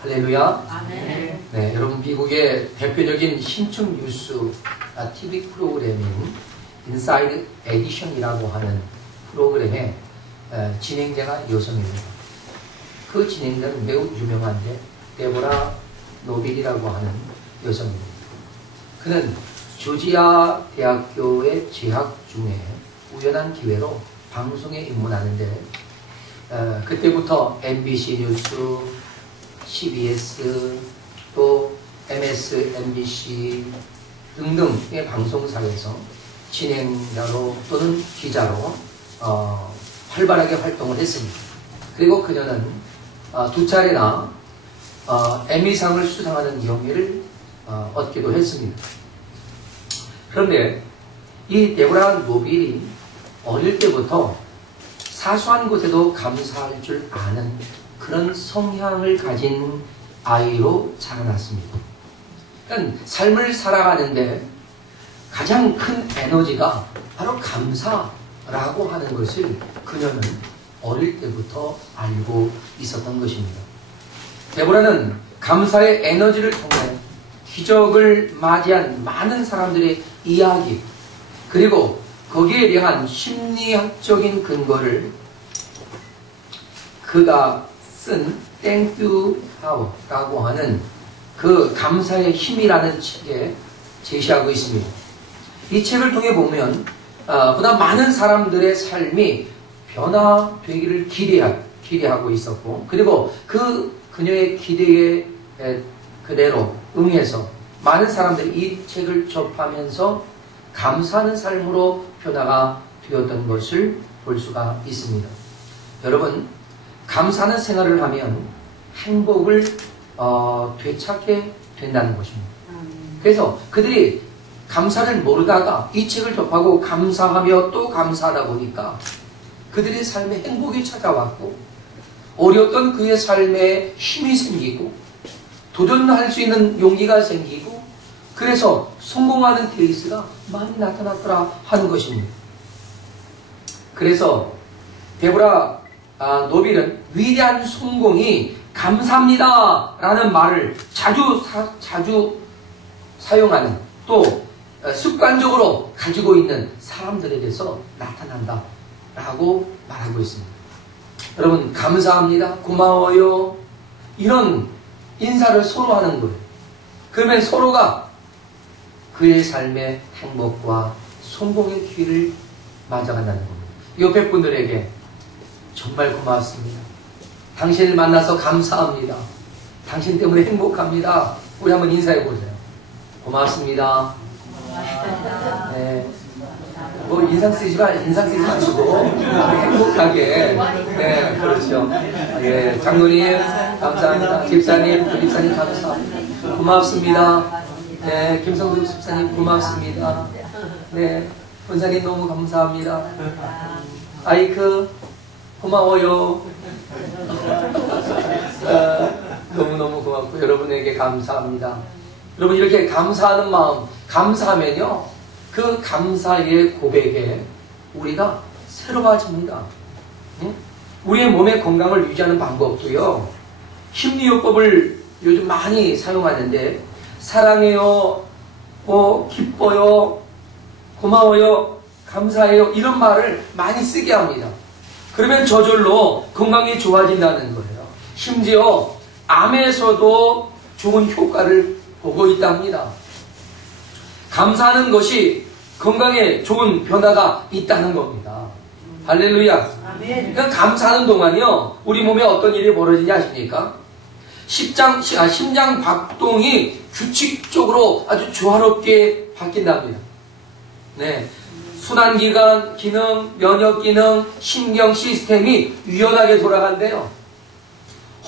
할렐루야. 아멘. 네, 여러분 미국의 대표적인 신축 뉴스 TV 프로그램인 인사이드 에디션이라고 하는 프로그램의 진행자가 여성입니다. 그 진행자는 매우 유명한데 데보라 노빌이라고 하는 여성입니다. 그는 조지아 대학교에 재학 중에 우연한 기회로 방송에 입문하는데 그때부터 MBC 뉴스, CBS, 또 MSNBC 등등의 방송사에서 진행자로 또는 기자로 활발하게 활동을 했습니다. 그리고 그녀는 두 차례나 에미상을 수상하는 영예를 얻기도 했습니다. 그런데 이 데보라 노빌이 어릴 때부터 사소한 것에도 감사할 줄 아는 그런 성향을 가진 아이로 자라났습니다. 그러니까 삶을 살아가는데 가장 큰 에너지가 바로 감사라고 하는 것을 그녀는 어릴 때부터 알고 있었던 것입니다. 데보라는 감사의 에너지를 통해 기적을 맞이한 많은 사람들의 이야기, 그리고 거기에 대한 심리학적인 근거를 그가 쓴 Thank You How라고 하는 그 감사의 힘이라는 책에 제시하고 있습니다. 이 책을 통해 보면 보다 많은 사람들의 삶이 변화되기를 기대하고 있었고, 그리고 그녀의 기대에 그대로 응해서 많은 사람들이 이 책을 접하면서 감사하는 삶으로 변화가 되었던 것을 볼 수가 있습니다. 여러분, 감사하는 생활을 하면 행복을 되찾게 된다는 것입니다. 그래서 그들이 감사를 모르다가 이 책을 접하고 감사하며 또 감사하다 보니까 그들의 삶에 행복이 찾아왔고, 어려웠던 그의 삶에 힘이 생기고 도전할 수 있는 용기가 생기고, 그래서 성공하는 케이스가 많이 나타났더라 하는 것입니다. 그래서 데보라 노빌은 위대한 성공이 감사합니다 라는 말을 자주 사용하는, 또 습관적으로 가지고 있는 사람들에게서 나타난다 라고 말하고 있습니다. 여러분, 감사합니다, 고마워요, 이런 인사를 서로 하는 거예요. 그러면 서로가 그의 삶의 행복과 성공의 길을 맞아간다는 겁니다. 옆에 분들에게 정말 고맙습니다, 당신을 만나서 감사합니다, 당신 때문에 행복합니다, 우리 한번 인사해 보세요. 고맙습니다. 네. 뭐 인상 쓰지 마시고 행복하게. 네, 그렇죠. 예, 장로님 감사합니다. 집사님, 부집사님 감사합니다. 고맙습니다. 네, 김성수 집사님 고맙습니다. 네, 권사님 너무 감사합니다. 아이크 고마워요. 너무너무 고맙고 여러분에게 감사합니다. 여러분, 이렇게 감사하는 마음, 감사하면요, 그 감사의 고백에 우리가 새로워집니다. 우리의 몸의 건강을 유지하는 방법도요, 심리요법을 요즘 많이 사용하는데, 사랑해요, 기뻐요, 고마워요, 감사해요, 이런 말을 많이 쓰게 합니다. 그러면 저절로 건강이 좋아진다는 거예요. 심지어 암에서도 좋은 효과를 보고 있답니다. 감사하는 것이 건강에 좋은 변화가 있다는 겁니다. 할렐루야. 그러니까 감사하는 동안요, 우리 몸에 어떤 일이 벌어지지 아십니까? 심장 박동이 규칙적으로 아주 조화롭게 바뀐답니다. 네. 순환기관 기능, 면역 기능, 신경 시스템이 유연하게 돌아간대요.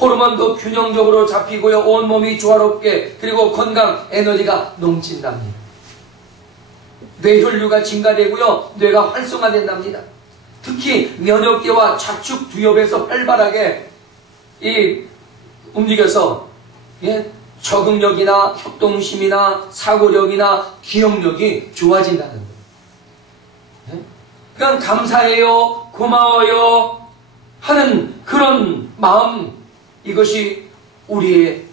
호르몬도 균형적으로 잡히고요, 온몸이 조화롭게, 그리고 건강, 에너지가 넘친답니다. 뇌혈류가 증가되고요, 뇌가 활성화된답니다. 특히 면역계와 좌측 두엽에서 활발하게 움직여서 적응력이나 협동심이나 사고력이나 기억력이 좋아진다는 거예요. 그러니까 감사해요, 고마워요 하는 그런 마음, 이것이 우리의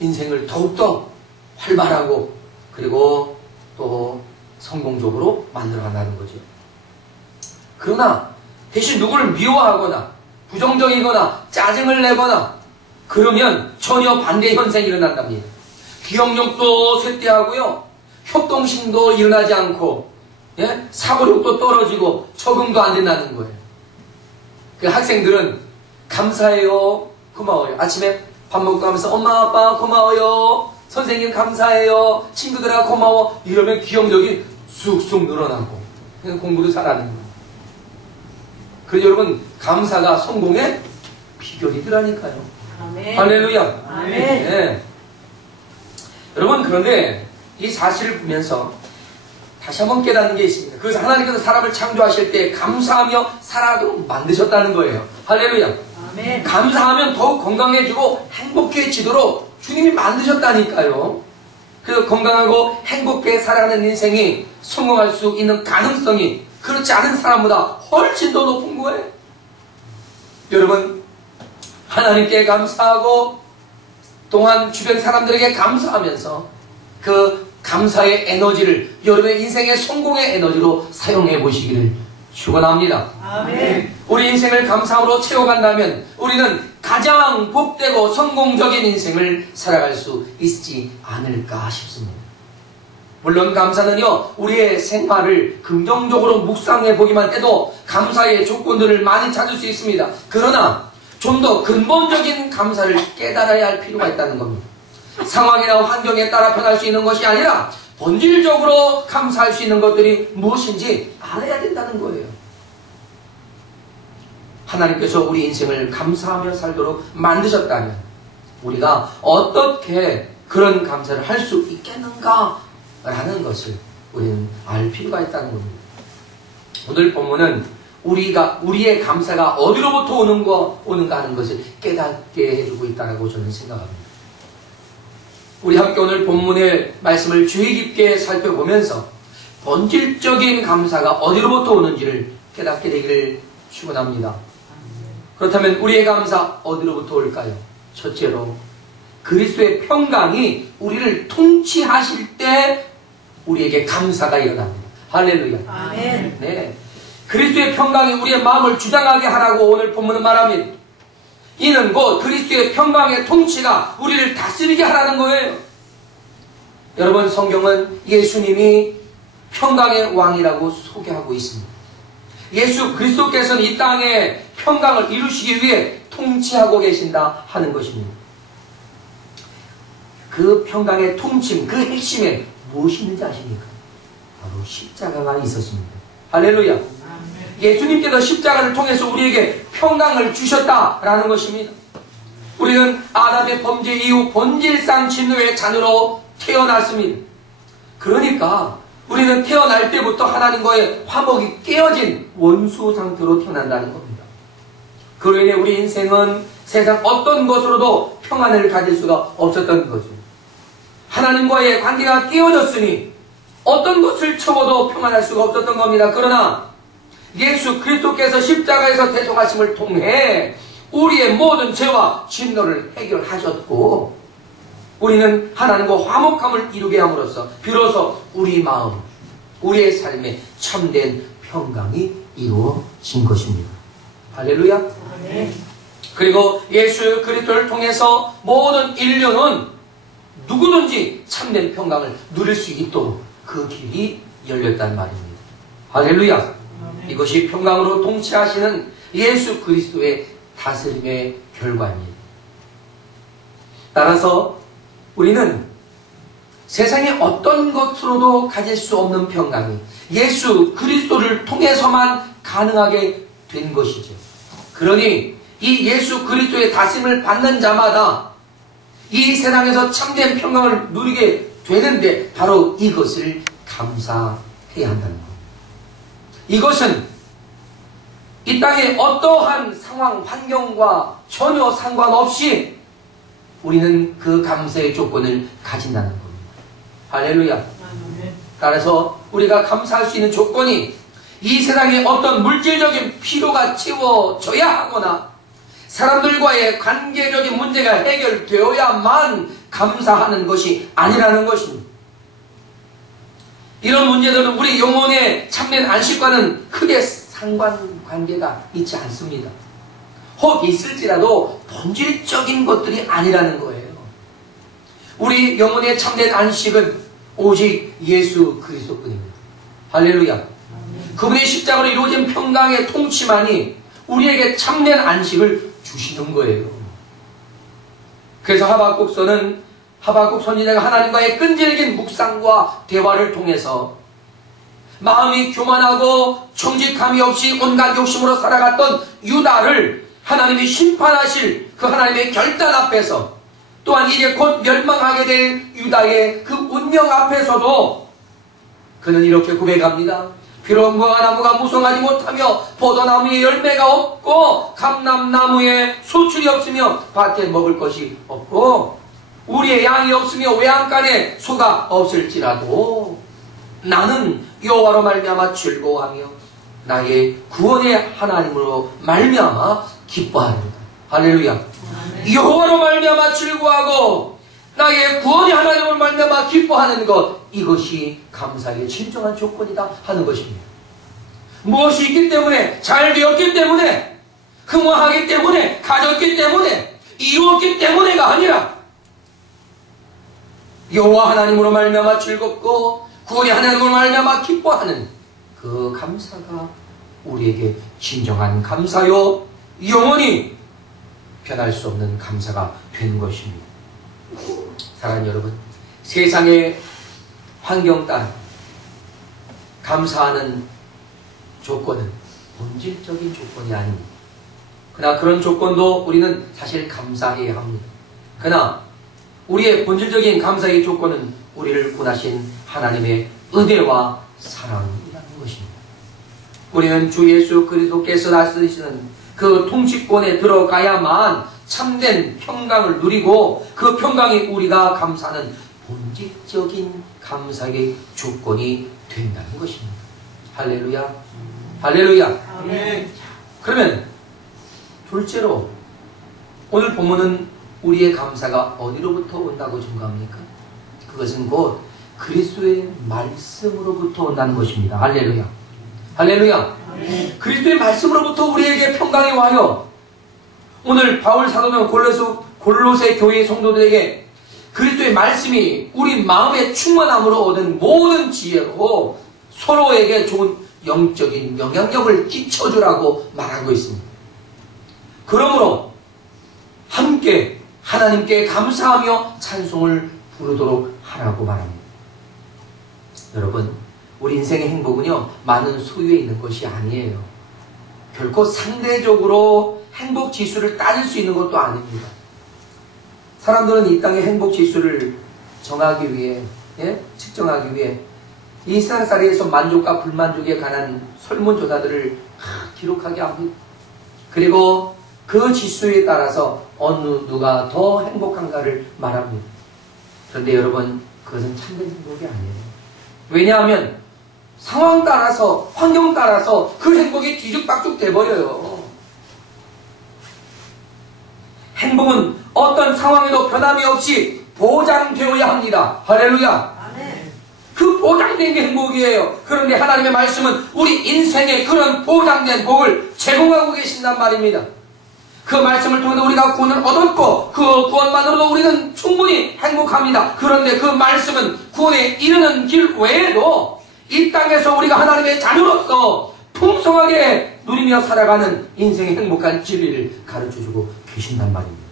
인생을 더욱더 활발하고 그리고 또 성공적으로 만들어간다는 거죠. 그러나 대신 누구를 미워하거나 부정적이거나 짜증을 내거나 그러면 전혀 반대 현상이 일어난답니다. 기억력도 쇠퇴하고요, 협동심도 일어나지 않고, 예? 사고력도 떨어지고 적응도 안 된다는 거예요. 그 학생들은 감사해요, 고마워요. 아침에 밥 먹고 하면서 엄마 아빠 고마워요, 선생님 감사해요, 친구들아 고마워, 이러면 기억력이 쑥쑥 늘어나고 그냥 공부도 잘하는 거예요. 그래서 여러분, 감사가 성공의 비결이더라니까요. 아멘. 할렐루야. 아멘. 네. 여러분, 그런데 이 사실을 보면서 다시 한번 깨닫는 게 있습니다. 그래서 하나님께서 사람을 창조하실 때 감사하며 살아도록 만드셨다는 거예요. 할렐루야. 아멘. 감사하면 더욱 건강해지고 행복해지도록 주님이 만드셨다니까요. 그래서 건강하고 행복해 살아가는 인생이 성공할 수 있는 가능성이 그렇지 않은 사람보다 훨씬 더 높은 거예요. 여러분, 하나님께 감사하고 또한 주변 사람들에게 감사하면서 그 감사의 에너지를 여러분의 인생의 성공의 에너지로 사용해 보시기를 축원합니다. 아멘. 우리 인생을 감사함으로 채워간다면 우리는 가장 복되고 성공적인 인생을 살아갈 수 있지 않을까 싶습니다. 물론 감사는요, 우리의 생활을 긍정적으로 묵상해 보기만 해도 감사의 조건들을 많이 찾을 수 있습니다. 그러나 좀 더 근본적인 감사를 깨달아야 할 필요가 있다는 겁니다. 상황이나 환경에 따라 변할 수 있는 것이 아니라 본질적으로 감사할 수 있는 것들이 무엇인지 알아야 된다는 거예요. 하나님께서 우리 인생을 감사하며 살도록 만드셨다면 우리가 어떻게 그런 감사를 할 수 있겠는가 라는 것을 우리는 알 필요가 있다는 겁니다. 오늘 본문은 우리의 감사가 어디로부터 오는가 하는 것을 깨닫게 해주고 있다고 저는 생각합니다. 우리 함께 오늘 본문의 말씀을 주의 깊게 살펴보면서 본질적인 감사가 어디로부터 오는지를 깨닫게 되기를 축원합니다. 그렇다면 우리의 감사 어디로부터 올까요? 첫째로 그리스도의 평강이 우리를 통치하실 때 우리에게 감사가 일어납니다. 할렐루야. 아멘. 네. 그리스도의 평강이 우리의 마음을 주장하게 하라고 오늘 본문은 말합니다. 이는 곧 그리스도의 평강의 통치가 우리를 다스리게 하라는 거예요. 여러분, 성경은 예수님이 평강의 왕이라고 소개하고 있습니다. 예수 그리스도께서는 이 땅에 평강을 이루시기 위해 통치하고 계신다 하는 것입니다. 그 평강의 통치, 그 핵심에 무엇이 있는지 아십니까? 바로 십자가가 있었습니다. 할렐루야. 예수님께서 십자가를 통해서 우리에게 평강을 주셨다라는 것입니다. 우리는 아담의 범죄 이후 본질상 진노의 자녀로 태어났습니다. 그러니까 우리는 태어날 때부터 하나님과의 화목이 깨어진 원수 상태로 태어난다는 겁니다. 그로 인해 우리 인생은 세상 어떤 것으로도 평안을 가질 수가 없었던 거죠. 하나님과의 관계가 깨어졌으니 어떤 것을 쳐도 평안할 수가 없었던 겁니다. 그러나 예수 그리스도께서 십자가에서 대속하심을 통해 우리의 모든 죄와 진노를 해결하셨고 우리는 하나님과 화목함을 이루게 함으로써 비로소 우리 마음, 우리의 삶에 참된 평강이 이루어진 것입니다. 할렐루야. 아멘. 그리고 예수 그리스도를 통해서 모든 인류는 누구든지 참된 평강을 누릴 수 있도록 그 길이 열렸단 말입니다. 할렐루야. 이것이 평강으로 통치하시는 예수 그리스도의 다스림의 결과입니다. 따라서 우리는 세상의 어떤 것으로도 가질 수 없는 평강이 예수 그리스도를 통해서만 가능하게 된 것이죠. 그러니 이 예수 그리스도의 다스림을 받는 자마다 이 세상에서 참된 평강을 누리게 되는데 바로 이것을 감사해야 한다는 것. 이것은 이 땅의 어떠한 상황, 환경과 전혀 상관없이 우리는 그 감사의 조건을 가진다는 겁니다. 할렐루야. 따라서 우리가 감사할 수 있는 조건이 이 세상에 어떤 물질적인 필요가 채워져야 하거나 사람들과의 관계적인 문제가 해결되어야만 감사하는 것이 아니라는 것입니다. 이런 문제들은 우리 영혼의 참된 안식과는 크게 상관관계가 있지 않습니다. 혹 있을지라도 본질적인 것들이 아니라는 거예요. 우리 영혼의 참된 안식은 오직 예수 그리스도뿐입니다. 할렐루야. 그분의 십자가로 이루어진 평강의 통치만이 우리에게 참된 안식을 주시는 거예요. 그래서 하박국 선지자가 하나님과의 끈질긴 묵상과 대화를 통해서 마음이 교만하고 정직함이 없이 온갖 욕심으로 살아갔던 유다를 하나님이 심판하실 그 하나님의 결단 앞에서, 또한 이제 곧 멸망하게 될 유다의 그 운명 앞에서도 그는 이렇게 고백합니다. 비록 무화과나무가 무성하지 못하며 포도나무에 열매가 없고 감람나무에 소출이 없으며 밭에 먹을 것이 없고 우리의 양이 없으며 외양간에 소가 없을지라도 나는 여호와로 말미암아 즐거워하며 나의 구원의 하나님으로 말미암아 기뻐하리로다. 할렐루야. 여호와로 말미암아 즐거워하고 나의 구원의 하나님으로 말미암아 기뻐하는 것, 이것이 감사의 진정한 조건이다 하는 것입니다. 무엇이 있기 때문에, 잘 되었기 때문에, 흥화하기 때문에, 가졌기 때문에, 이루었기 때문에가 아니라 여호와 하나님으로 말미암아 즐겁고 구원의 하나님으로 말미암아 기뻐하는 그 감사가 우리에게 진정한 감사요, 영원히 변할 수 없는 감사가 되는 것입니다. 사랑하는 여러분, 세상의 환경 따라 감사하는 조건은 본질적인 조건이 아닙니다. 그러나 그런 조건도 우리는 사실 감사해야 합니다. 그러나 우리의 본질적인 감사의 조건은 우리를 구원하신 하나님의 은혜와 사랑이라는 것입니다. 우리는 주 예수 그리스도께서 다스리시는 그 통치권에 들어가야만 참된 평강을 누리고, 그 평강이 우리가 감사하는 본질적인 감사의 조건이 된다는 것입니다. 할렐루야. 할렐루야. 아멘. 그러면 둘째로 오늘 본문은 우리의 감사가 어디로부터 온다고 증거합니까? 그것은 곧 그리스도의 말씀으로부터 온다는 것입니다. 할렐루야. 할렐루야. 아멘. 그리스도의 말씀으로부터 우리에게 평강이 와요. 오늘 바울 사도는 골로새 교회 성도들에게 그리스도의 말씀이 우리 마음의 충만함으로 얻은 모든 지혜로 서로에게 좋은 영적인 영향력을 끼쳐주라고 말하고 있습니다. 그러므로 함께 하나님께 감사하며 찬송을 부르도록 하라고 말합니다. 여러분, 우리 인생의 행복은요, 많은 소유에 있는 것이 아니에요. 결코 상대적으로 행복 지수를 따질 수 있는 것도 아닙니다. 사람들은 이 땅의 행복 지수를 정하기 위해, 측정하기 위해 이 세상살이에서 만족과 불만족에 관한 설문조사들을 기록하게 합니다. 그리고 그 지수에 따라서 어느 누가 더 행복한가를 말합니다. 그런데 여러분, 그것은 참된 행복이 아니에요. 왜냐하면 상황 따라서, 환경 따라서 그 행복이 뒤죽박죽 돼버려요. 행복은 어떤 상황에도 변함이 없이 보장되어야 합니다. 할렐루야. 아멘. 그 보장된 게 행복이에요. 그런데 하나님의 말씀은 우리 인생에 그런 보장된 복을 제공하고 계신단 말입니다. 그 말씀을 통해 우리가 구원을 얻었고 그 구원만으로도 우리는 충분히 행복합니다. 그런데 그 말씀은 구원에 이르는 길 외에도 이 땅에서 우리가 하나님의 자녀로서 풍성하게 누리며 살아가는 인생의 행복한 진리를 가르쳐주고 계신단 말입니다.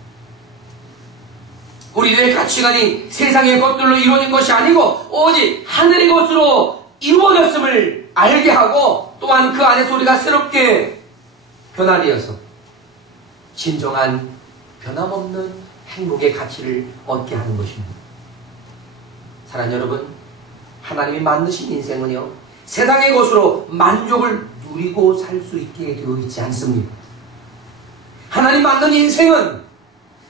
우리들의 가치관이 세상의 것들로 이루어진 것이 아니고 오직 하늘의 것으로 이루어졌음을 알게 하고, 또한 그 안에서 우리가 새롭게 변화되어서 진정한 변함없는 행복의 가치를 얻게 하는 것입니다. 사랑하는 여러분, 하나님이 만드신 인생은요, 세상의 것으로 만족을 누리고 살 수 있게 되어 있지 않습니다. 하나님 만든 인생은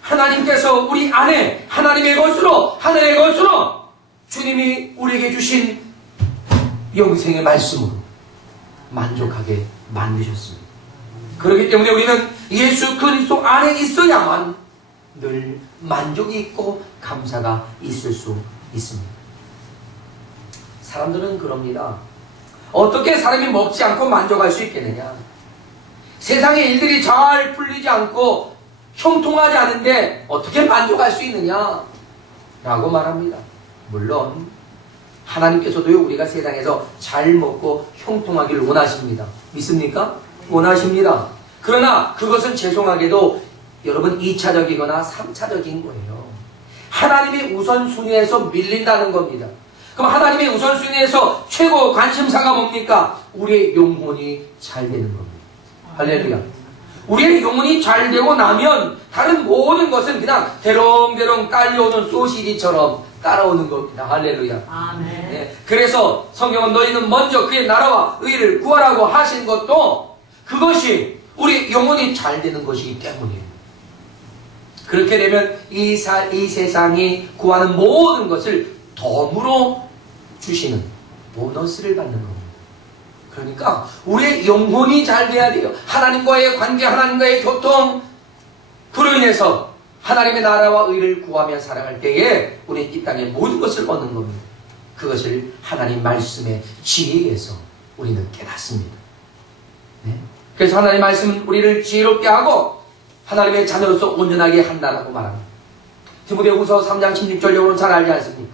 하나님께서 우리 안에 하나님의 것으로, 하늘의 것으로 주님이 우리에게 주신 영생의 말씀으로 만족하게 만드셨습니다. 그렇기 때문에 우리는 예수 그리스도 안에 있어야만 늘 만족이 있고 감사가 있을 수 있습니다. 사람들은 그럽니다. 어떻게 사람이 먹지 않고 만족할 수 있겠느냐? 세상의 일들이 잘 풀리지 않고 형통하지 않은데 어떻게 만족할 수 있느냐? 라고 말합니다. 물론 하나님께서도요, 우리가 세상에서 잘 먹고 형통하기를 원하십니다. 믿습니까? 원하십니다. 그러나 그것은 죄송하게도 여러분 2차적이거나 3차적인 거예요. 하나님의 우선순위에서 밀린다는 겁니다. 그럼 하나님의 우선순위에서 최고 관심사가 뭡니까? 우리의 영혼이 잘 되는 겁니다. 할렐루야. 우리의 영혼이 잘 되고 나면 다른 모든 것은 그냥 대롱대롱 깔려오는 소시지처럼 따라오는 겁니다. 할렐루야. 아멘. 네. 그래서 성경은 너희는 먼저 그의 나라와 의를 구하라고 하신 것도 그것이 우리 영혼이 잘 되는 것이기 때문이에요. 그렇게 되면 이 세상이 구하는 모든 것을 덤으로 주시는 보너스를 받는 겁니다. 그러니까 우리의 영혼이 잘 돼야 돼요. 하나님과의 관계, 하나님과의 교통, 그로 인해서 하나님의 나라와 의를 구하며 살아갈 때에 우리는 이 땅의 모든 것을 얻는 겁니다. 그것을 하나님 말씀의 지혜에서 우리는 깨닫습니다. 네? 그래서 하나님 말씀은 우리를 지혜롭게 하고 하나님의 자녀로서 온전하게 한다라고 말합니다. 디모데후서 3장 16절 여러분 잘 알지 않습니까?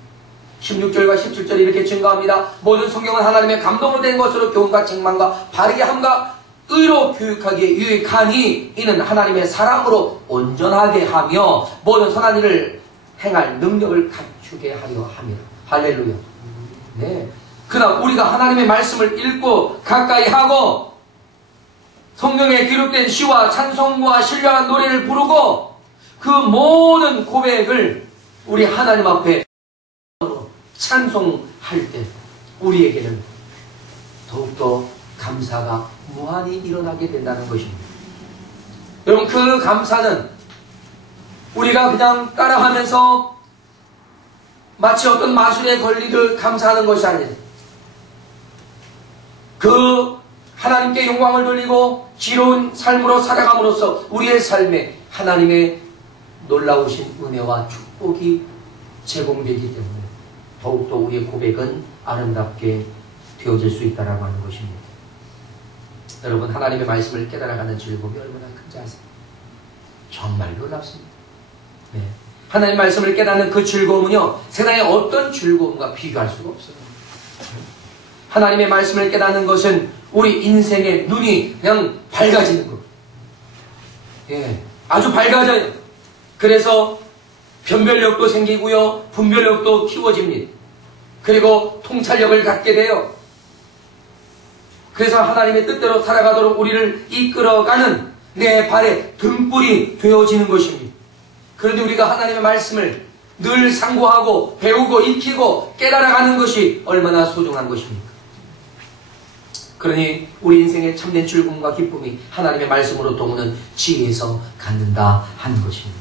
16절과 17절이 이렇게 증거합니다. 모든 성경은 하나님의 감동으로 된 것으로 교훈과 책망과 바르게 함과 의로 교육하기에 유익하니 이는 하나님의 사랑으로 온전하게 하며 모든 선한 일을 행할 능력을 갖추게 하려 함이라. 할렐루야. 네. 그러나 우리가 하나님의 말씀을 읽고 가까이 하고 성경에 기록된 시와 찬송과 신령한 노래를 부르고 그 모든 고백을 우리 하나님 앞에 찬송할 때 우리에게는 더욱더 감사가 무한히 일어나게 된다는 것입니다. 여러분 그 감사는 우리가 그냥 따라하면서 마치 어떤 마술에 걸리듯 감사하는 것이 아니에요. 그 하나님께 영광을 돌리고 지혜로운 삶으로 살아감으로써 우리의 삶에 하나님의 놀라우신 은혜와 축복이 제공되기 때문에 더욱더 우리의 고백은 아름답게 되어질 수 있다라고 하는 것입니다. 여러분 하나님의 말씀을 깨달아가는 즐거움이 얼마나 큰지 아세요? 정말 놀랍습니다. 네. 하나님의 말씀을 깨닫는 그 즐거움은요 세상의 어떤 즐거움과 비교할 수가 없어요. 하나님의 말씀을 깨닫는 것은 우리 인생의 눈이 그냥 밝아지는 것. 예, 아주 밝아져요. 그래서 변별력도 생기고요 분별력도 키워집니다. 그리고 통찰력을 갖게 돼요. 그래서 하나님의 뜻대로 살아가도록 우리를 이끌어가는 내 발의 등불이 되어지는 것입니다. 그런데 우리가 하나님의 말씀을 늘 상고하고 배우고 익히고 깨달아가는 것이 얼마나 소중한 것입니까? 그러니 우리 인생의 참된 즐거움과 기쁨이 하나님의 말씀으로 도무는 지혜에서 갖는다 하는 것입니다.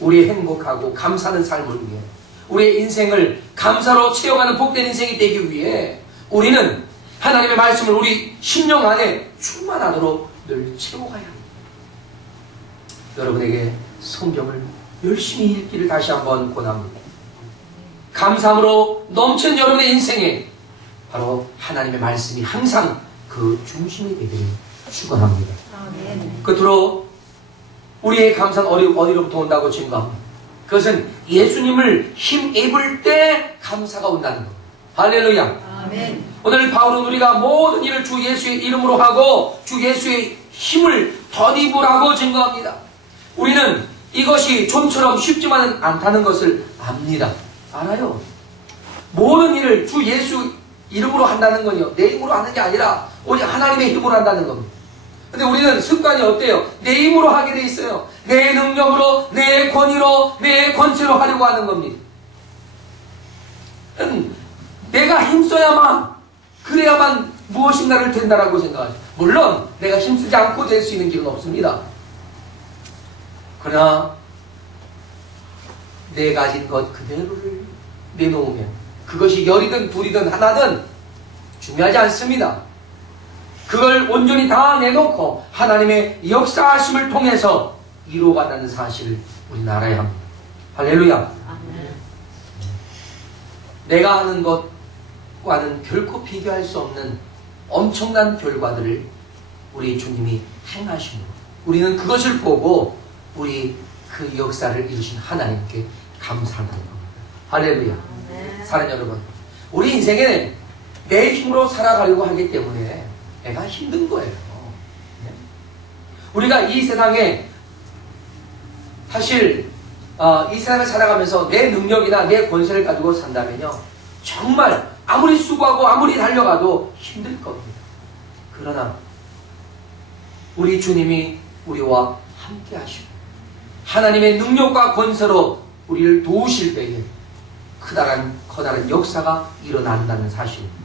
우리의 행복하고 감사하는 삶을 위해 우리의 인생을 감사로 채워가는 복된 인생이 되기 위해 우리는 하나님의 말씀을 우리 심령 안에 충만하도록 늘 채워가야 합니다. 여러분에게 성경을 열심히 읽기를 다시 한번 권합니다. 감사함으로 넘친 여러분의 인생에 바로 하나님의 말씀이 항상 그 중심이 되기를 축원합니다. 끝으로 우리의 감사는 어디로부터 온다고 증거합니다. 그것은 예수님을 힘입을 때 감사가 온다는 겁니다. 할렐루야. 아멘. 오늘 바울은 우리가 모든 일을 주 예수의 이름으로 하고 주 예수의 힘을 덧입으라고 증거합니다. 우리는 이것이 좀처럼 쉽지만은 않다는 것을 압니다. 알아요. 모든 일을 주 예수 이름으로 한다는 건요 내 힘으로 하는 게 아니라 오직 하나님의 힘으로 한다는 겁니다. 근데 우리는 습관이 어때요? 내 힘으로 하게 돼 있어요. 내 능력으로, 내 권위로, 내 권세로 하려고 하는 겁니다. 내가 힘써야만, 그래야만 무엇인가를 된다라고 생각하죠. 물론 내가 힘쓰지 않고 될 수 있는 길은 없습니다. 그러나 내 가진 것 그대로를 내놓으면 그것이 열이든 둘이든 하나든 중요하지 않습니다. 그걸 온전히 다 내놓고 하나님의 역사하심을 통해서 이루어간다는 사실을 우리 알아야 합니다. 할렐루야. 아멘. 내가 하는 것과는 결코 비교할 수 없는 엄청난 결과들을 우리 주님이 행하심으로 우리는 그것을 보고 우리 그 역사를 이루신 하나님께 감사하는 겁니다. 할렐루야. 아멘. 사랑하는 여러분, 우리 인생에 내 힘으로 살아가려고 하기 때문에 내가 힘든 거예요. 우리가 이 세상에 사실 이 세상을 살아가면서 내 능력이나 내 권세를 가지고 산다면요, 정말 아무리 수고하고 아무리 달려가도 힘들 겁니다. 그러나 우리 주님이 우리와 함께 하시고 하나님의 능력과 권세로 우리를 도우실 때에 커다란 역사가 일어난다는 사실입니다.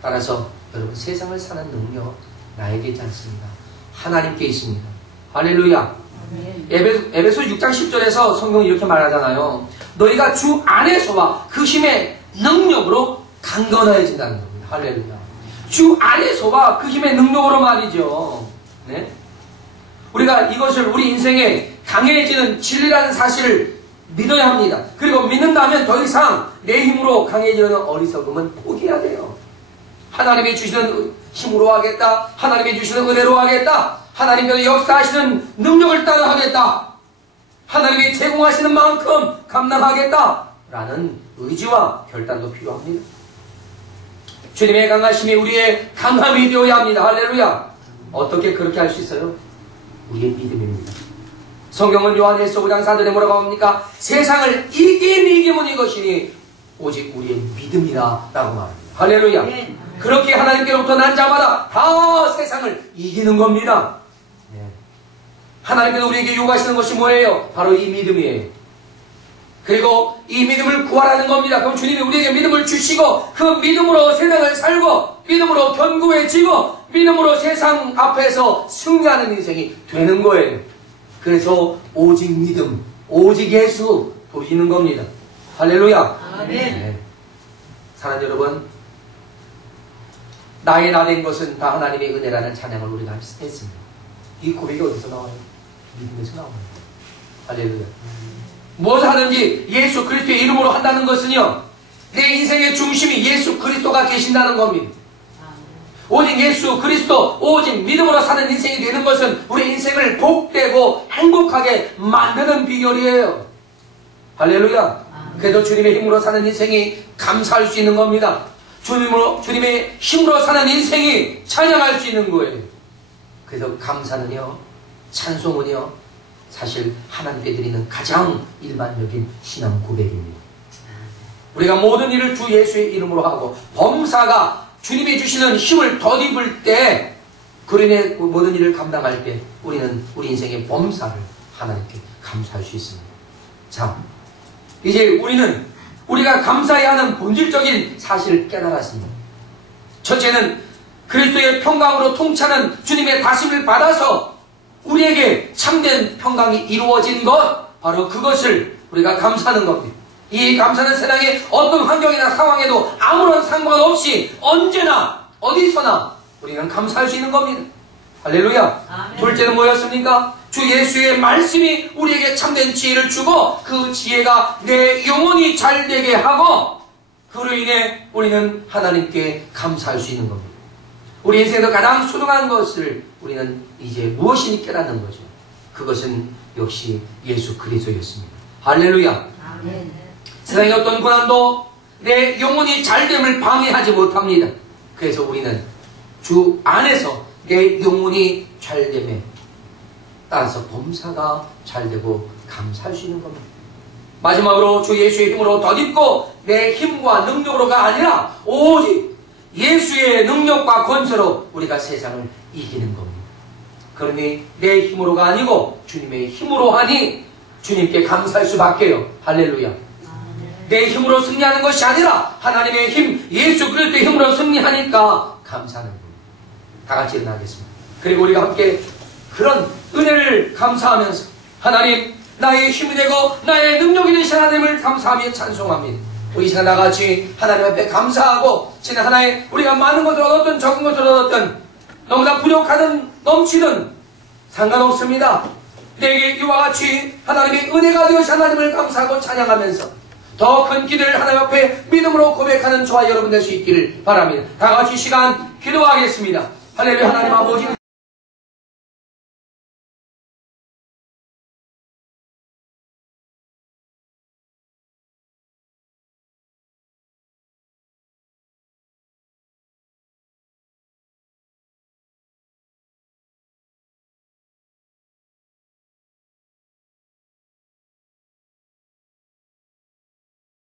따라서 여러분, 세상을 사는 능력 나에게 있지 않습니다. 하나님께 있습니다. 할렐루야. 에베소 6장 10절에서 성경이 이렇게 말하잖아요. 너희가 주 안에서와 그 힘의 능력으로 강건해진다는 겁니다. 할렐루야. 주 안에서와 그 힘의 능력으로 말이죠. 네? 우리가 이것을 우리 인생에 강해지는 진리라는 사실을 믿어야 합니다. 그리고 믿는다면 더 이상 내 힘으로 강해지는 어리석음은 포기해야 돼요. 하나님이 주시는 힘으로 하겠다. 하나님이 주시는 은혜로 하겠다. 하나님께서 역사하시는 능력을 따라 하겠다. 하나님이 제공하시는 만큼 감당하겠다. 라는 의지와 결단도 필요합니다. 주님의 강하심이 우리의 강함이 되어야 합니다. 할렐루야. 어떻게 그렇게 할 수 있어요? 우리의 믿음입니다. 성경은 요한일서 5장 4절에 뭐라고 합니까? 세상을 이기면 이것이니 오직 우리의 믿음이다 라고 말합니다. 할렐루야. 네. 그렇게 하나님께로부터 난 자마다 다 세상을 이기는 겁니다. 네. 하나님께서 우리에게 요구하시는 것이 뭐예요? 바로 이 믿음이에요. 그리고 이 믿음을 구하라는 겁니다. 그럼 주님이 우리에게 믿음을 주시고 그 믿음으로 세상을 살고 믿음으로 견고해지고 믿음으로 세상 앞에서 승리하는 인생이 되는 거예요. 그래서 오직 믿음, 오직 예수 보이는 겁니다. 할렐루야. 아멘. 네. 사랑하는 여러분, 나의 나된 것은 다 하나님의 은혜라는 찬양을 우리가 했습니다. 이 고백이 어디서 나와요? 믿음에서 나와요. 할렐루야. 무엇을 하든지 예수 그리스도의 이름으로 한다는 것은요, 내 인생의 중심이 예수 그리스도가 계신다는 겁니다. 오직 예수 그리스도, 오직 믿음으로 사는 인생이 되는 것은 우리 인생을 복되고 행복하게 만드는 비결이에요. 할렐루야. 그래도 주님의 힘으로 사는 인생이 감사할 수 있는 겁니다. 주님의 힘으로 사는 인생이 찬양할 수 있는 거예요. 그래서 감사는요, 찬송은요, 사실 하나님께 드리는 가장 일반적인 신앙 고백입니다. 우리가 모든 일을 주 예수의 이름으로 하고 범사가 주님이 주시는 힘을 덧입을 때, 그린의 모든 일을 감당할 때 우리는 우리 인생의 범사를 하나님께 감사할 수 있습니다. 자, 이제 우리는 우리가 감사해야 하는 본질적인 사실을 깨달았습니다. 첫째는 그리스도의 평강으로 통차는 주님의 다심을 받아서 우리에게 참된 평강이 이루어진 것, 바로 그것을 우리가 감사하는 겁니다. 이 감사는 세상의 어떤 환경이나 상황에도 아무런 상관없이 언제나 어디서나 우리는 감사할 수 있는 겁니다. 할렐루야. 아멘. 둘째는 뭐였습니까? 주 예수의 말씀이 우리에게 참된 지혜를 주고 그 지혜가 내 영혼이 잘되게 하고 그로 인해 우리는 하나님께 감사할 수 있는 겁니다. 우리 인생에서 가장 소중한 것을 우리는 이제 무엇이니 깨닫는 거죠. 그것은 역시 예수 그리스도였습니다. 할렐루야. 아멘. 세상의 어떤 고난도 내 영혼이 잘됨을 방해하지 못합니다. 그래서 우리는 주 안에서 내 영혼이 잘됨에 따라서 범사가 잘되고 감사할 수 있는 겁니다. 마지막으로 주 예수의 힘으로 덧입고 내 힘과 능력으로가 아니라 오직 예수의 능력과 권세로 우리가 세상을 이기는 겁니다. 그러니 내 힘으로가 아니고 주님의 힘으로 하니 주님께 감사할 수밖에요. 할렐루야. 내 힘으로 승리하는 것이 아니라 하나님의 힘, 예수 그리스도의 힘으로 승리하니까 감사하는 겁니다. 다 같이 일어나겠습니다. 그리고 우리가 함께 그런 은혜를 감사하면서 하나님, 나의 힘이 되고 나의 능력이 되신 하나님을 감사하며 찬송합니다. 우리 시간 나같이 하나님 앞에 감사하고 지난 하나에 우리가 많은 것을 얻었든 적은 것을 얻었든 너무나 부족하든 넘치든 상관없습니다. 내게 이와 같이 하나님의 은혜가 되어서 하나님을 감사하고 찬양하면서 더 큰 길을 하나님 앞에 믿음으로 고백하는 저와 여러분 될 수 있기를 바랍니다. 다 같이 시간 기도하겠습니다. 할렐루야. 하나님 아버지